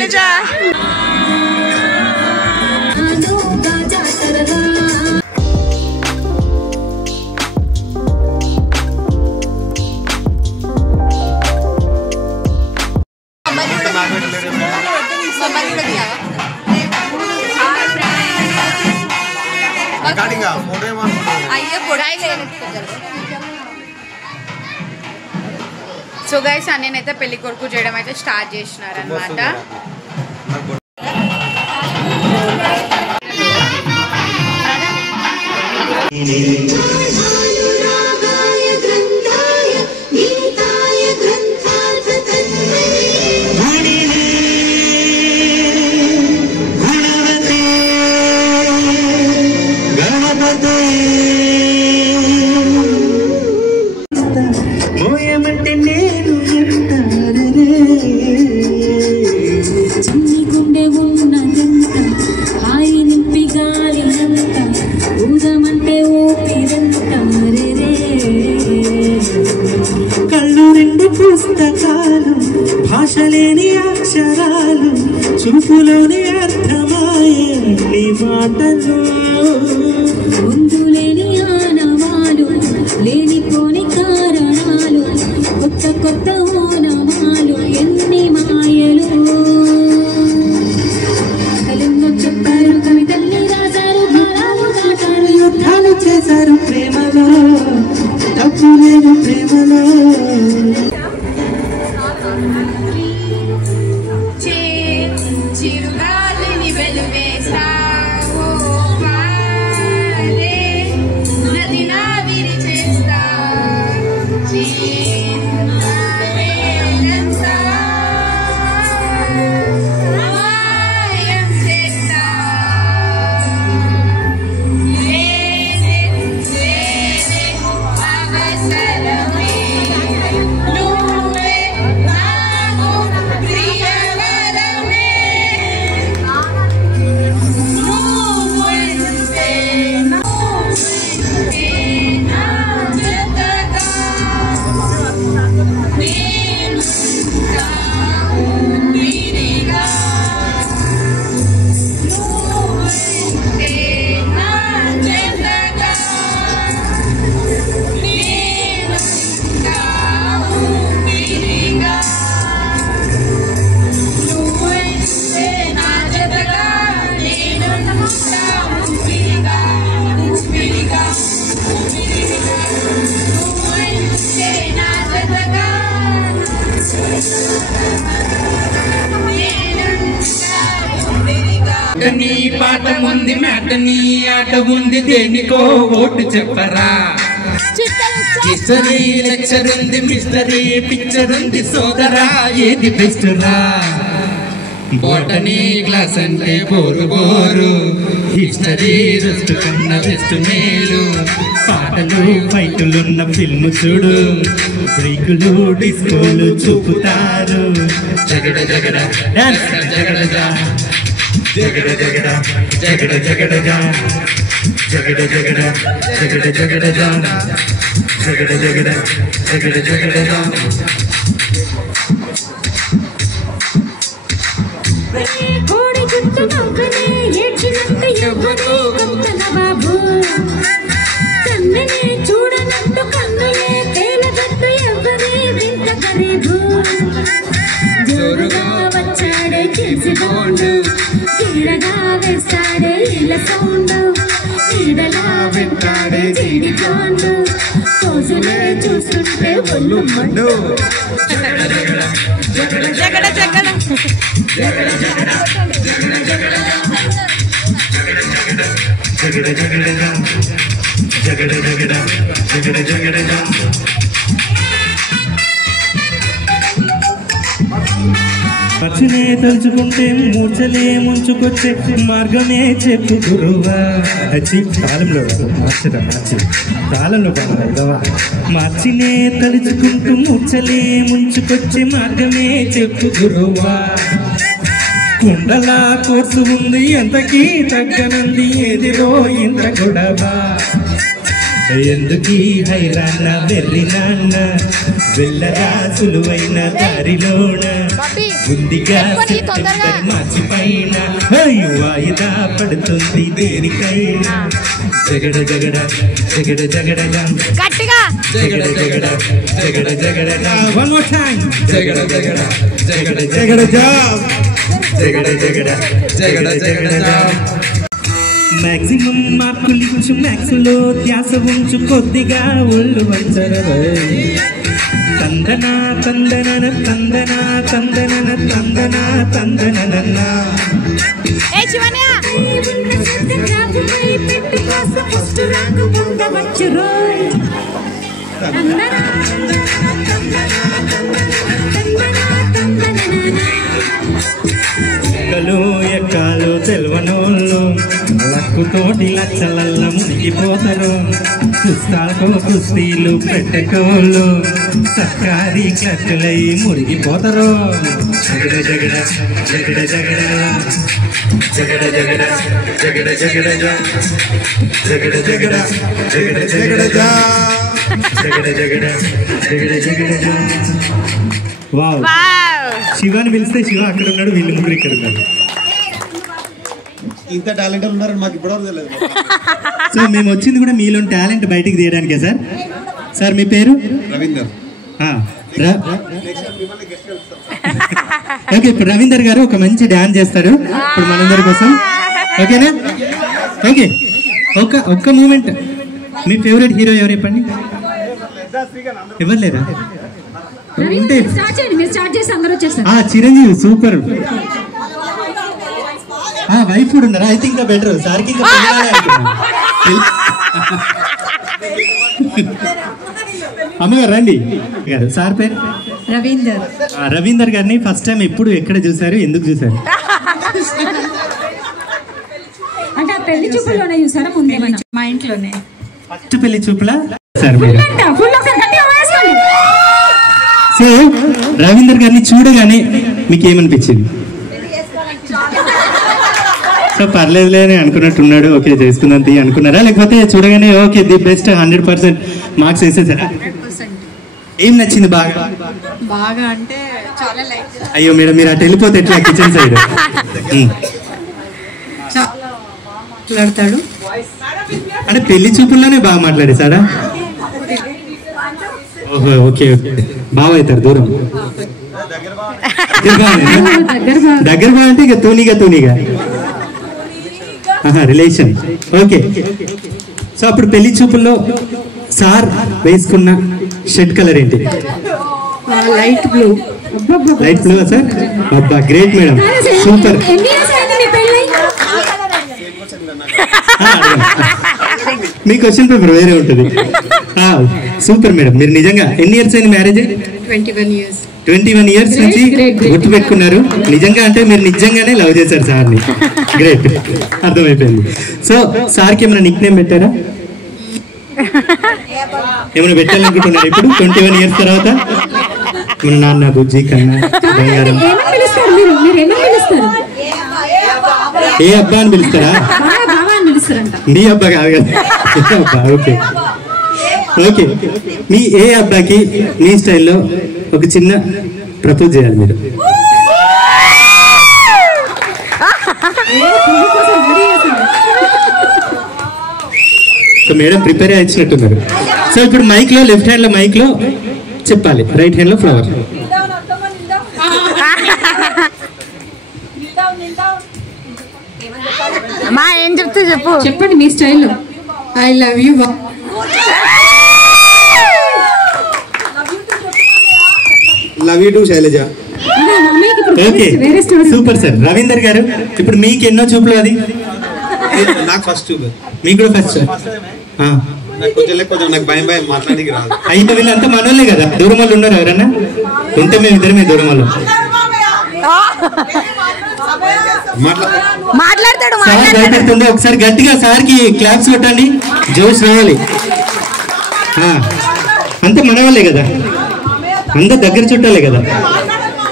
Shailaja so guys అన్నైతే పెళ్లి కొడుకు చేయడం అయితే స్టార్ట్ చేసినారన్నమాట. పుస్తకాలు భాషలేని అక్షరాలు చూపులోని అర్థమాయ నీ మాటలు ముందులేని ఆనవాలు లేనిపోని కారణాలు కొత్త కొత్త ఓనమాలు ఎన్ని మాయలు కలెన్నో చెప్పారు కవితల్ని రాశారు భారాలు దాటారు యుద్ధాలు చేశారు ప్రేమలో తప్పు లేదు ప్రేమలో నీ పాట ఉంది మాట నీ ఆట ఉంది దేనికో ఓటు చెప్పరా హిస్టరీ లెక్చర్ ఉంది మిస్టరీ పిక్చర్ ఉంది సోదరా ఏది బెస్ట్ రా బోటనీ క్లాస్ అంటే బోరు బోరు హిస్టరీ రెస్ట్ కన్నా బెస్ట్ మేలు పాటలు ఫైటులున్న ఫిల్మ్ చూడు బ్రేకులు డిస్కోలు చూపుతారు జగడ జగడ డాన్స్ జగడ జగడ జగడ జగడ జగడ జగడ జగడ జగడ జగడ జగడ జగడ జగడ జగడ జగడ కోడి చుట్టూ నవ్వనే ఏడ్చినంత ఎవ్వరు గొప్పన బాబు కన్ననే చూడనంటూ కన్నులే తేలగట్టు ఎవ్వరే వింత గరీబు జోరుగా వచ్చాడే చేసి బోండు తీరగా వేస్తాడే ఇలా సౌండ్ నీడలా వెంటాడే జీడి బోండు రోజులే చూస్తుంటే ఒళ్ళు మండు జగడ జగడ మర్చినే తలుచుకుంటే మూర్చలే ముంచుకొచ్చే మార్గమే చెప్పు గురువా కాలంలో కాలంలో మార్చినే తలుచుకుంటూ మూర్చలే ముంచుకొచ్చే మార్గమే చెప్పు గురువా కుండలా కోర్సు ఉంది ఎంతకీ తగ్గనంది ఏదిరో ఇంత గొడవ ఎందుకీ హైరాణ వెర్రి నాన్న వెళ్ళరా సులువైన దారిలోన బుద్ధిగా మార్చిపైన వాయిదా పడుతుంది దేనికైనా జగడ జగడ జగడ జగడ గట్టిగా జగడ జగడ జగడ జగడ వన్ మోర్ టైం జగడ జగడ జగడ జగడ జగడ జగడ జగడ జగడ మాక్సిమం మార్కులించు మ్యాక్స్లో ధ్యాస ఉంచు కొద్దిగా ఒళ్ళు వంచర తందన తందన తందన తందన తందన తందన ఎక్కాలు తెల్వనోళ్ళు లక్కుతోటి లచ్చలల్ల మునిగిపోతారు పుస్తాలకు కుస్తీలు పెట్టకోళ్ళు సర్కారీ క్లర్కులై మునిగిపోతారు జగడ జగడ జగడ జగడ జగడ జగడ జగడ జగడ జగడ జగడ జగడ జగడ జగడ జగడ జగడ జగడ. వావ్, శివాని పిలిస్తే శివ అక్కడ ఉన్నాడు, వీళ్ళు ముగ్గురు ఇక్కడ ఉన్నారు. ఇంత టాలెంట్ ఉన్నారని మాకు ఇప్పటివరకు తెలియదు. సో మేము వచ్చింది కూడా మీలో టాలెంట్ బయటికి తీయడానికే సార్. సార్ మీ పేరు? రవీందర్. ఓకే, ఇప్పుడు రవీందర్ గారు ఒక మంచి డాన్స్ చేస్తారు ఇప్పుడు మనందరి కోసం. ఓకేనా? ఓకే, ఒక్క మూమెంట్. మీ ఫేవరెట్ హీరో ఎవరు చెప్పండి? ఎవరు లేరా? చిరంజీవి సూపర్. వైఫ్ కూడా ఉన్నారా? అయితే ఇంకా బెటర్. సార్కి ఇంకా అమ్మగారు రండి. సార్ పేరు? రవీందర్. రవీందర్ గారిని ఫస్ట్ టైం ఎప్పుడు ఎక్కడ చూసారు, ఎందుకు చూసారు? అంటే పెళ్లి చూపులోనే చూసారా? ముందే మా ఇంట్లోనే ఫస్ట్ పెళ్లి చూపులా సార్ మీరు? సో రవీందర్ గారిని చూడగానే మీకు ఏమనిపించింది? సో పర్లేదులే అని అనుకున్నట్టున్నాడు, ఓకే చేసుకుందాం తీ అనుకున్నారా? లేకపోతే చూడగానే ఓకే ది బెస్ట్ 100% మార్క్స్ వేసేసారా? ఏం నచ్చింది బాగా? బాగా అంటే చాలా లైక్. అయ్యో మేడం, మీరు అటు వెళ్ళిపోతే ఎట్లా కిచెన్ సైడ్? మాట్లాడతాడు అంటే పెళ్లి చూపుల్లోనే బాగా మాట్లాడేసాడా? ఓహో, ఓకే ఓకే. బాగా అవుతారు దూరం. దగ్గర బాగా అంటే ఇక తూనిగా రిలేషన్. ఓకే, సో అప్పుడు పెళ్లి చూపుల్లో సార్ వేసుకున్న షర్ట్ కలర్ ఏంటి? Light blue. Light blue sir? అబ్బా గ్రేట్ మేడం, సూపర్. మీ క్వశ్చన్ పేపర్ వేరే ఉంటుంది. సూపర్ మేడం, మీరు నిజంగా ఎన్ని ఇయర్స్ అయింది మ్యారేజ్? 21 years. 21 years నుంచి గుర్తు పెట్టుకున్నారు. నిజంగా అంటే మీరు నిజంగానే లవ్ చేశారు సార్ని. గ్రేట్, అర్థమైపోయింది. సో సార్కి ఏమైనా నిక్ నేమ్ పెట్టారా? ఏమైనా పెట్టాలనుకుంటున్నారు ఇప్పుడు 21 years తర్వాత? మన నాన్న, బుజ్జి, కన్నా, బంగారం. ఏ అబ్బా అని పిలుస్తారా? మీ అబ్బా కాదు కదా. ఓకే ఓకే, మీ ఏ అబ్బాయికి మీ స్టైల్లో ఒక చిన్న ప్రపోజ్ చేయాలి మీరు. సో మేడం ప్రిపేర్ ఇచ్చినట్టున్నారు. సో ఇప్పుడు మైక్ లో, లెఫ్ట్ హ్యాండ్ లో మైక్ లో చెప్పాలి, రైట్ హ్యాండ్ లో ఫ్లవర్. అమ్మా ఏం చెప్తే చెప్పు. చెప్పండి మీ స్టైల్లో. I love you. Love you to Shailaja. Okay super sir. Ravinder garu ఇప్పుడు మీకు ఎన్నో చూపులు? అది నాకు ఫస్ట్ చూపు. మీకు కూడా ఫస్ట్? నాకు కొంచెం నాకు భయం మాట్లాడికి రాదు. అయితే వీళ్ళంతా మనోళ్ళే కదా, దూరం వాళ్ళు ఉన్నారు ఎవరన్నా? ఉంటే మేము ఇద్దరమే దూరం వాళ్ళు. మాట్లాడతాడు. సార్ భయపెడుతుండే, ఒకసారి గట్టిగా సార్కి క్లాప్స్ కొట్టండి, జోష్ రావాలి. అంత మన వాళ్ళే కదా, అంత దగ్గర చుట్టాలే కదా,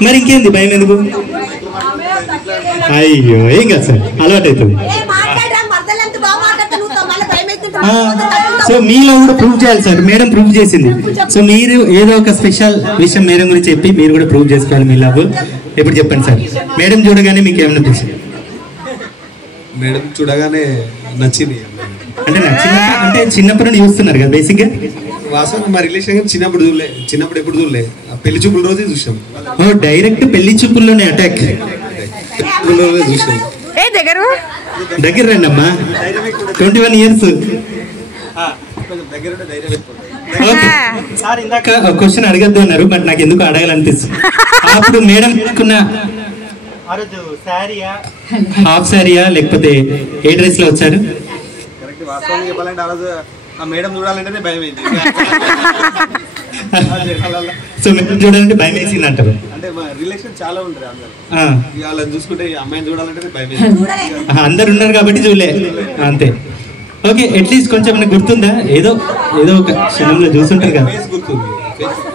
మరి ఇంకేంది భయం ఎందుకు? అయ్యో ఏం కాదు సార్, అలవాటు అవుతుంది. సో మీలో కూడా ప్రూవ్ చేయాలి సార్. మేడం ప్రూవ్ చేసింది. సో మీరు ఏదో ఒక స్పెషల్ విషయం మేడం గురించి చెప్పి మీరు కూడా ప్రూవ్ చేసుకోవాలి మీ లవ్. ఎప్పుడు చెప్పండి సార్. మేడం చూడగానే మీకు ఏమనిపించింది? మేడం చూడగానే నచ్చింది. అంటే నచ్చింది అంటే చిన్నప్పటి నుండి చూస్తున్నారు కదా బేసిక్ గా. వాస్తవం మా రిలేషన్ చిన్నప్పుడు చూడలే. చిన్నప్పుడు ఎప్పుడు చూడలే, పెళ్లి చూపుల రోజే చూసాం. ఓ డైరెక్ట్ పెళ్లి చూపుల్లోనే అటాక్. చూసాం. దగ్గర రండి అమ్మా. 21 years. సార్ ఇందాక క్వశ్చన్ అడగద్దు అన్నారు, బట్ నాకు ఎందుకు అడగాలనిపిస్తుంది. అప్పుడు మేడం తీసుకున్న హాఫ్ శారీయా లేకపోతే ఏ డ్రెస్ లో వచ్చారు? వాస్తవానికి చెప్పాలంటే ఆ రోజు ఆ మేడం చూడాలంటేనే భయం అయింది. సో మేడం చూడాలంటే భయం వేసింది అంటారు. అంటే మా రిలేషన్ చాలా ఉంటుంది అందరు. వాళ్ళని చూసుకుంటే అమ్మాయిని చూడాలంటే భయం అయింది. అందరు ఉన్నారు కాబట్టి చూడలే అంతే. ఓకే, అట్లీస్ట్ కొంచెం మనకు గుర్తుందా? ఏదో ఏదో ఒక క్షణంలో చూస్తుంటారు కదా.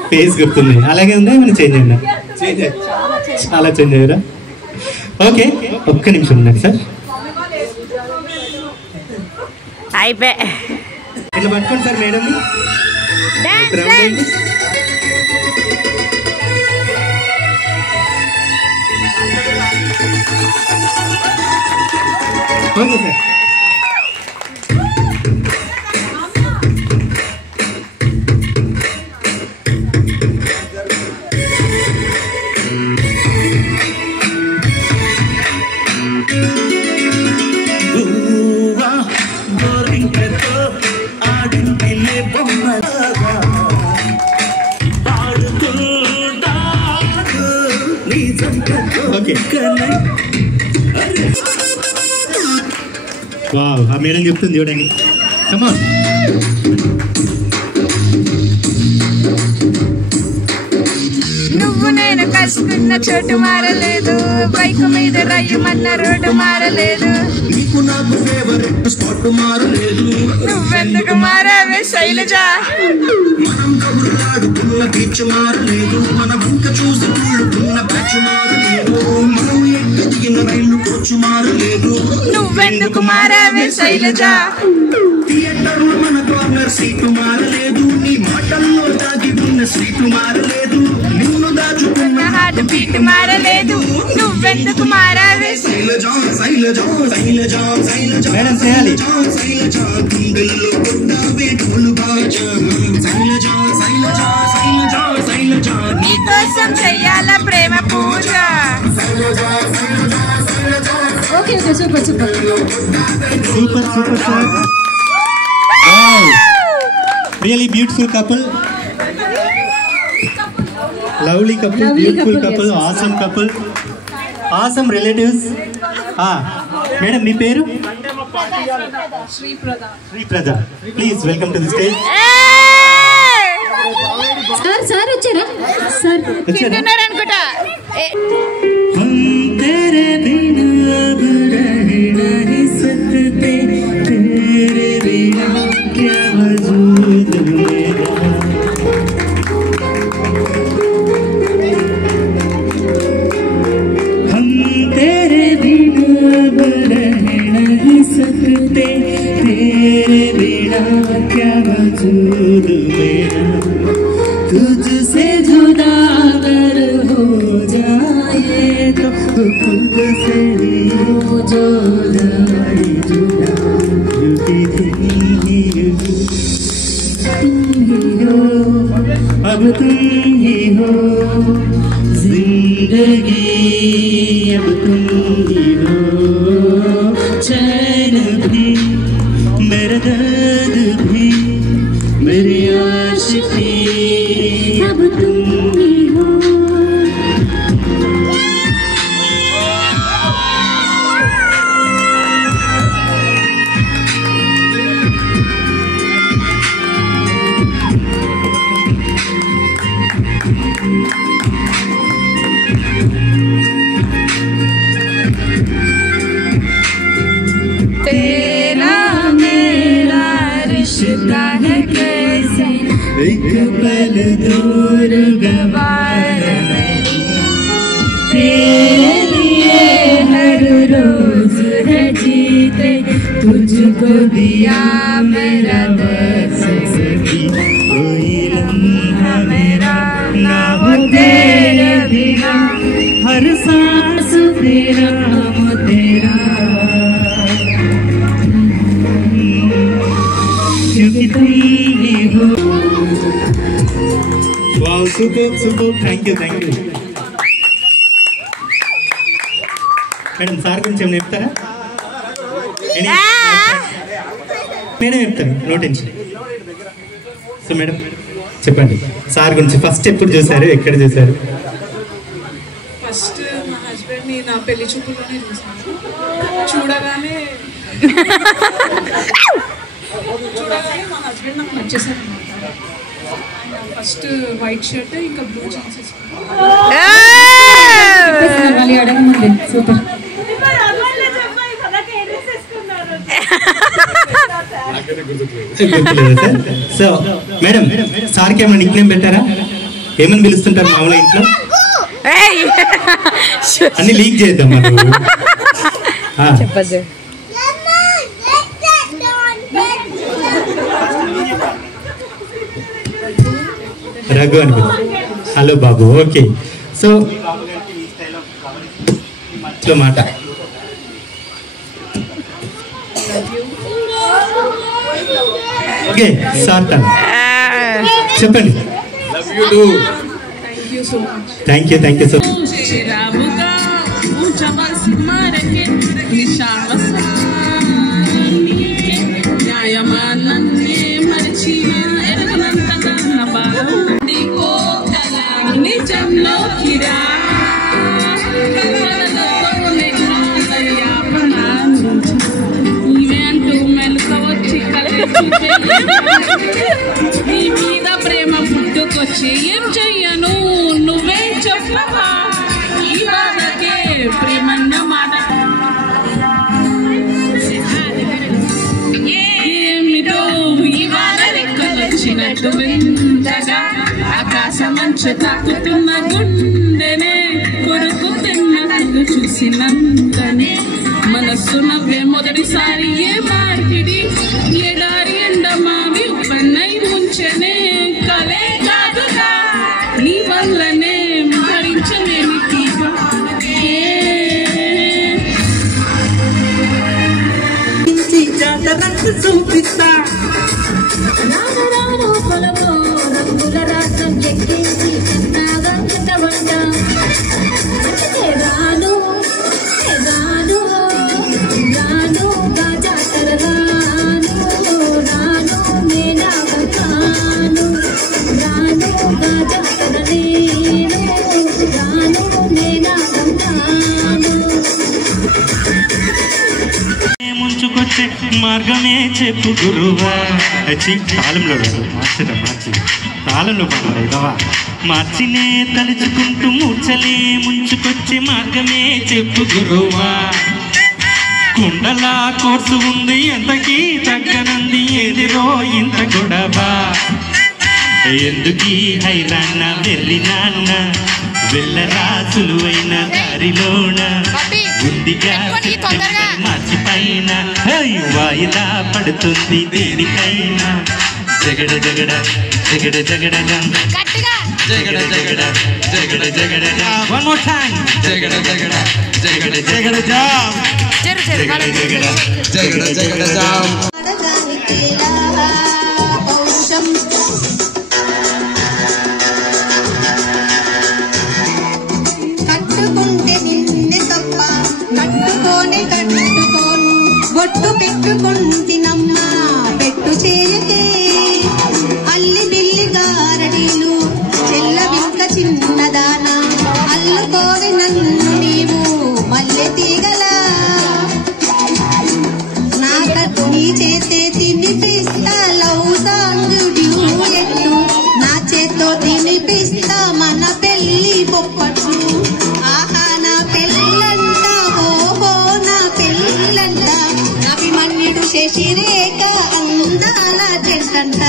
ఫేస్ గుర్తుంది. అలాగే ఉందా ఏమైనా చేంజ్ అయిందా? చాలా చేంజ్ అయ్యారా? ఓకే, ఒక్క నిమిషం ఉండండి సార్. ఇట్లా పట్టుకోండి sir madam. Okay sir. Wow, ఆ మేడం చెప్తుంది చూడండి. Come on. నువ్వు నేను కలుసుకున్న చోటు మారలేదు, బైక్ మీద రయ్యమన్న రోడ్డు మారలేదు, నీకు నాకు ఫేవరెట్ స్పాట్ మారలేదు, నువ్వెందుకు మారావే శైలజ, మనం కబుర్లాడుకున్న బీచ్ మారలేదు, మన వంక చూసి తుళ్ళుకున్న బ్యాచ్ మారలేదు, మనం ఎక్కి దిగిన రైలు కోచు మారలేదు, నువ్వెందుకు మారావే శైలజ, థియేటర్ లో మన కార్నర్ సీటు మారలేదు, నీ మాటల్లో దాగి ఉన్న సీటు మారలేదు, నిన్ను దాచుకున్న హార్ట్ బీట్ మారలేదు, నువ్వెందుకు మారావే శైలజ శైలజ శైలజ శైలజ మేడం చేయాలి. శైలజ గుండెల్లో కొట్టావే ఢోలు బాజా, శైలజ శైలజ శైలజ శైలజ నీకోసం చెయ్యాల ప్రేమ పూజ. Okay okay, super super super super sir. Wow, really beautiful couple, lovely couple, beautiful couple, awesome couple, awesome relatives. Madam మీ పేరు? Sriprada. Please welcome to the stage. Sir sir వచ్చారా? సార్ అనుకుంటా. तुझसे जुदा अगर हो जाए तो खुद से ही हो जो जाए जुदा, तुम ही हो, अब तुम ही हो जिंदगी, अब तुम ही हो चैन भी, मेरा दर्द भी, मेरी आशिकी, अब तुम ही हो. तेरा मेरा रिश्ता है कैसे एक पल दूर गवार तेरे लिए हर रोज है जीते, तुझको दिया मेरा दर्द super super, thank you thank you. Madam sir గురించి ఏమైనా చెప్తారా? మేడం చెప్తాను, నో టెన్షన్. సో మేడం చెప్పండి సార్ గురించి. ఫస్ట్ ఎప్పుడు చూసారు, ఎక్కడ చూసారు? ఫస్ట్ మా హస్బెండ్ని నా పెళ్లి చూపుల్లోనే చూసాను. చూడగానే మా హస్బెండ్ నాకు నచ్చేసారు అనమాట. ఫస్ట్ వైట్ షర్ట్ ఇంకా బ్లూ జీన్స్ వేసుకున్నాను. అడగమంది సూపర్. సో మేడం సార్కి ఏమైనా నిక్ నేమ్ పెట్టారా? ఏమని పిలుస్తుంటారు మామూలుగా ఇంట్లో? అన్ని లీక్ చేద్దాం మనం. రఘు అని. హలో బాబు. ఓకే. సో మాట ఓకే సార్ చెప్పండి. Thank you thank you so much. నీ మీద ప్రేమ పుట్టుకొచ్చి ఏం చెయ్యను నువ్వే చెప్పవా, ఈ బాధకే ప్రేమన్న మాట ఏమిటో ఇవాళ రెక్కలొచ్చినట్టు వింతగా ఆకాశమంచు తాకుతున్న గుండెనే కొరుకుతున్నట్టు చూసినంతనే మనస్సు నవ్వే మొదటిసారి ఏ మార్పిడి ఎడారి ఎండమావి పన్నై ముంచనే కలే కాదుగా నీ వల్లనే భరించలేని చూపిస్తా ముంచుకొచ్చే మార్గమే చెప్పు గురువా. తాళంలో తాళంలో బాగా మార్చినే తలుచుకుంటూ మూర్చలే ముంచుకొచ్చే మార్గమే చెప్పు గురువా. కుండలా కోర్సు ఉంది ఎంతకీ తగ్గనంది ఏదిరో ఇంత గొడవ. ఎందుకీ హైరాన్న వెర్రి నాన్న వెళ్ళరా సులువైన దారిలోన ఉందిగా మార్చిపైన వాయిదా పడుతుంది దేనికైనా. జగడ జగడ జగడ జగడ జగడ జగడ జగడ జగడ వన్ మోర్ టైం జగడ జగడ జగడ జగడ జామ్ జగడ జగడ జగడ జగడ జామ్. కట్టుకుంటే నిన్నే తప్ప కట్టుకోనే కట్టుకోను బొట్టు పెట్టుకుంటినమ్మా పెట్టు చేయకే అల్లి బిల్లి గారడీలు చెల్ల బింక చిన్నదాన అల్లుకోరి నన్ను నీవు మల్లె తీగలా నాకట్టు నీ చేసే తినిపిస్తా లవ్ సాంగ్ డ్యూయెట్టు నా చేత్తో తినిపిస్తా మన పెళ్లి పొప్పట్లు. ఆహా నా పెళ్ళంట ఓహో నా పెళ్ళంట అభిమన్యుడు శశిరేఖ అందాల చెట్టంట.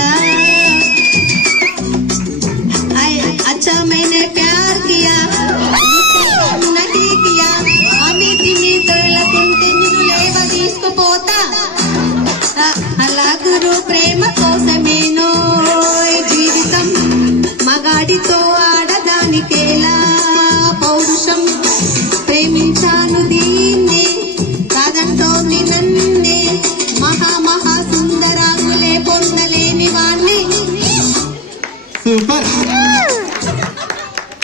अच्छा मैंने प्यार किया नहीं किया अमिति తోలకుంటే నిన్ను లేవ తీసుకుపోతా అలా గురు ప్రేమ కోసమేనో జీవితం మగాడితో ఆడదానికేలా పౌరుషం ప్రేమించాను దీన్నే కాదంటోంది నన్నే మహా మహా సుందరాంగులే పొందలేని వాణ్ణి. సూపర్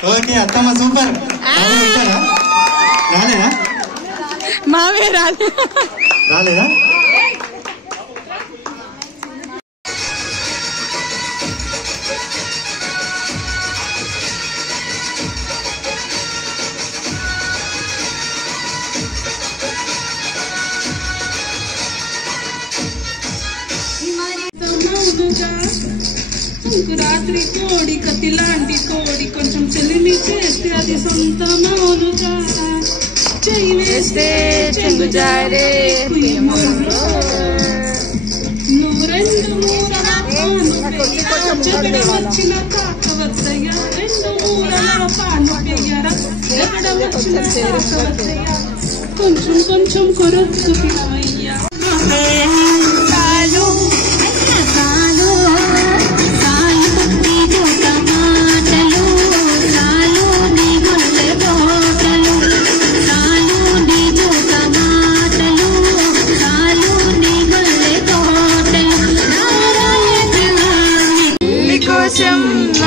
ఓకే అత్తమ్మ సూపర్. రాలేదా? మావే రాలేదా? రాత్రి కోడి కత్తి లాంటి కోడి కొంచెం చెల్లిని చేస్తే అది సొంత మౌనుగా చెయ్యి వేస్తే చెంగు జారే నువ్వు రెండు మూరల వచ్చిన కాకవద్దయ్యా రెండు మూరల పాను పెయ్యరా ఎక్కడ వచ్చిన కాకవద్దయ్యా కొంచెం కొంచెం కొరొచ్చు పిలవయ్యా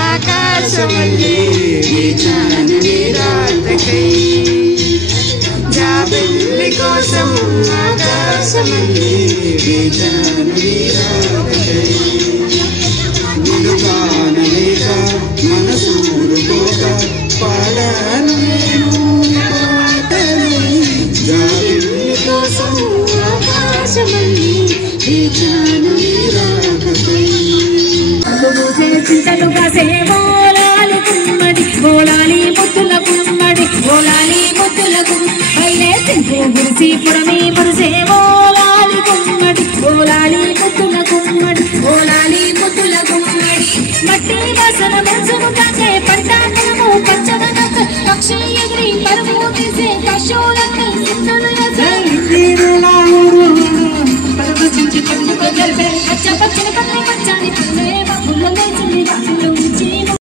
ఆకాశమల్లే జాబిల్లి కోసం ఆకాశమల్లే నిలుగానలేక మనసూరుకోక పాడాను నేను జాబిల్లి కోసం ఆకాశమల్లే చింతలు కాసే బోలాలి గుమ్మడి బోలాలి ముద్దుల గుమ్మడి బోలాలి ముద్దుల గుమ్మడి సింపు గురిసి పురమి మురిసే బోలాలి గుమ్మడి బోలాలి ముద్దుల గుమ్మడి బోలాలి